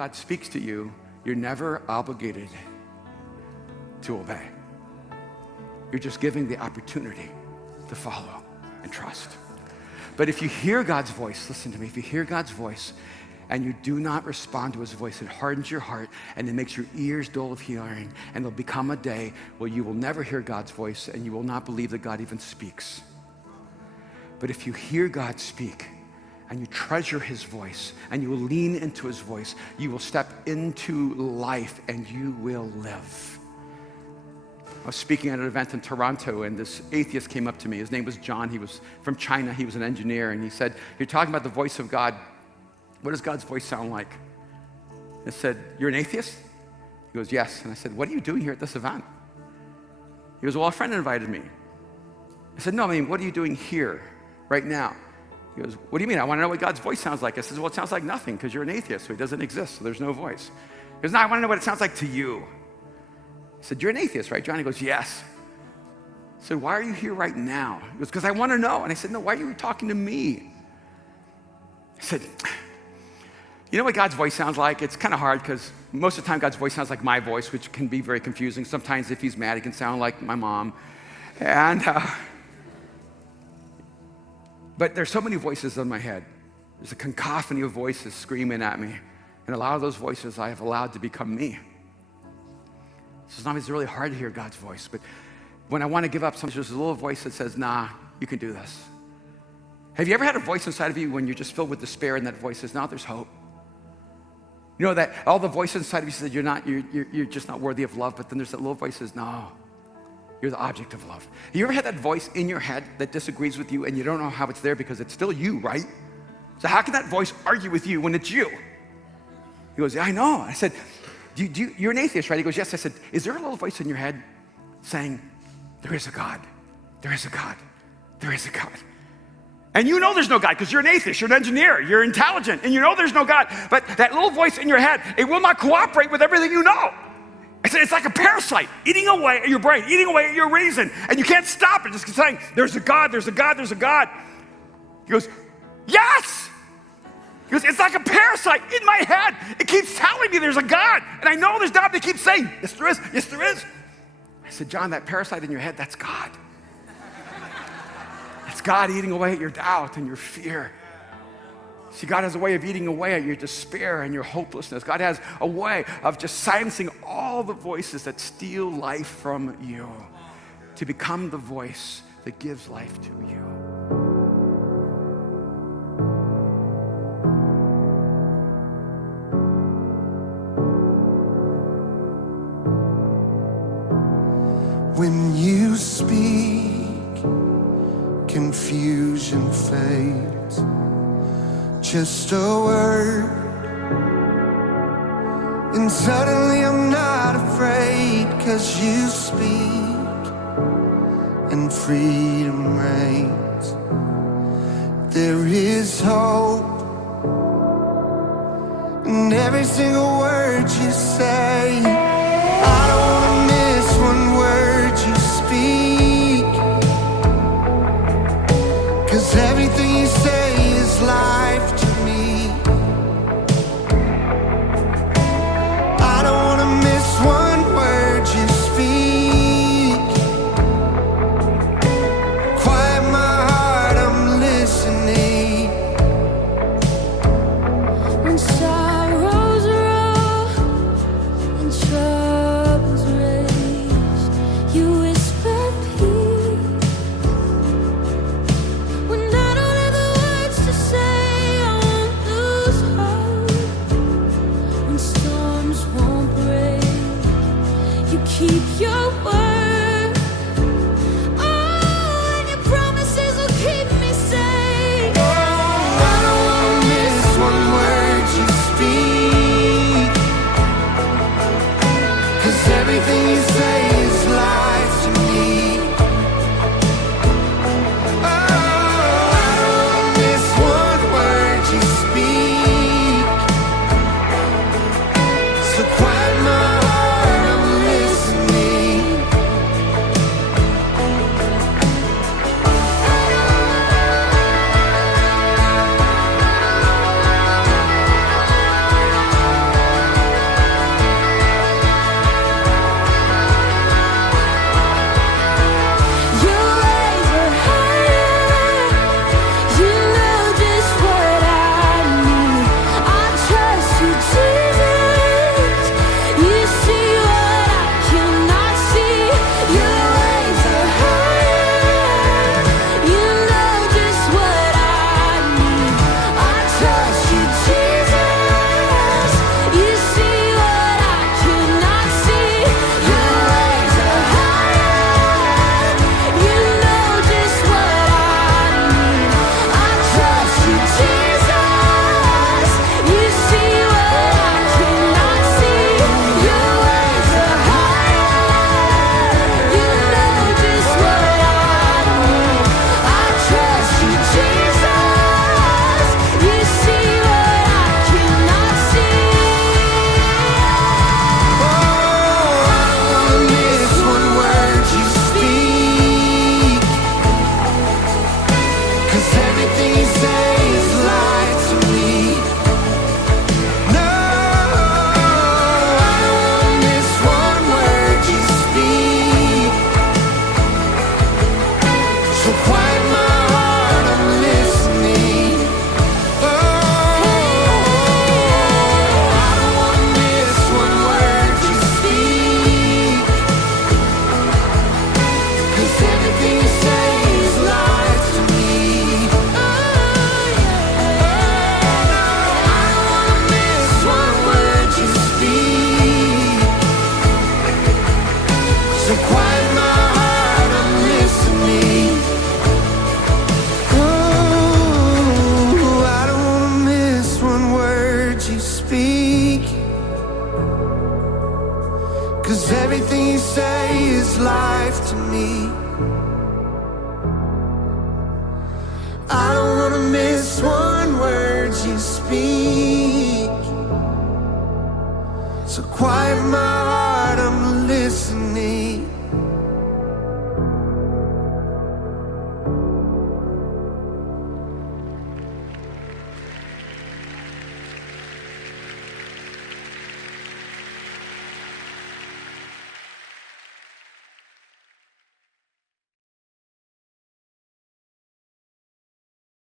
God speaks to you, you're never obligated to obey. You're just giving the opportunity to follow and trust. But if you hear God's voice, listen to me, if you hear God's voice and you do not respond to his voice, it hardens your heart and it makes your ears dull of hearing, and there'll become a day where you will never hear God's voice and you will not believe that God even speaks. But if you hear God speak and you treasure his voice and you will lean into his voice, you will step into life and you will live. I was speaking at an event in Toronto, and this atheist came up to me. His name was John. He was from China. He was an engineer, and he said, "You're talking about the voice of God. What does God's voice sound like?" I said, "You're an atheist?" He goes, "Yes." And I said, "What are you doing here at this event?" He goes, "Well, a friend invited me." I said, "No, I mean, what are you doing here right now?" He goes, "What do you mean? I want to know what God's voice sounds like." I said, "Well, it sounds like nothing because you're an atheist, so he doesn't exist, so there's no voice." He goes, "No, I want to know what it sounds like to you." I said, "You're an atheist, right, John?" He goes, "Yes." I said, "Why are you here right now?" He goes, "Because I want to know." And I said, "No, why are you talking to me?" I said, "You know what God's voice sounds like? It's kind of hard because most of the time God's voice sounds like my voice, which can be very confusing. Sometimes if he's mad, he can sound like my mom. But there's so many voices in my head. There's a cacophony of voices screaming at me. And a lot of those voices I have allowed to become me. Sometimes it's really hard to hear God's voice, but when I want to give up, sometimes there's a little voice that says, "Nah, you can do this." Have you ever had a voice inside of you when you're just filled with despair and that voice says, "No, there's hope"? You know that all the voices inside of you said you're just not worthy of love, but then there's that little voice that says, "No, you're the object of love." Have you ever had that voice in your head that disagrees with you and you don't know how it's there because it's still you, right? So how can that voice argue with you when it's you? He goes, "Yeah, I know." I said, you're an atheist, right? He goes, "Yes." I said, "Is there a little voice in your head saying, there is a God, there is a God, there is a God?" And you know there's no God because you're an atheist, you're an engineer, you're intelligent, and you know there's no God. But that little voice in your head, it will not cooperate with everything you know. I said, it's like a parasite eating away at your brain, eating away at your reason, and you can't stop it. Just saying, "There's a God, there's a God, there's a God." He goes, "Yes." He goes, "It's like a parasite in my head. It keeps telling me there's a God. And I know there's not, but it keeps saying, yes, there is, yes, there is." I said, "John, that parasite in your head, that's God. That's God eating away at your doubt and your fear." See, God has a way of eating away at your despair and your hopelessness. God has a way of just silencing all the voices that steal life from you to become the voice that gives life to you. When you speak, confusion fades. Just a word, and suddenly I'm not afraid, 'cause you speak and freedom reigns. There is hope in every single word you say. I don't wanna miss one word you speak, 'cause everything you say is life to me. I don't wanna miss one word you speak. Quiet my heart, I'm listening. When sorrows roll and So quiet my heart, I'm listening.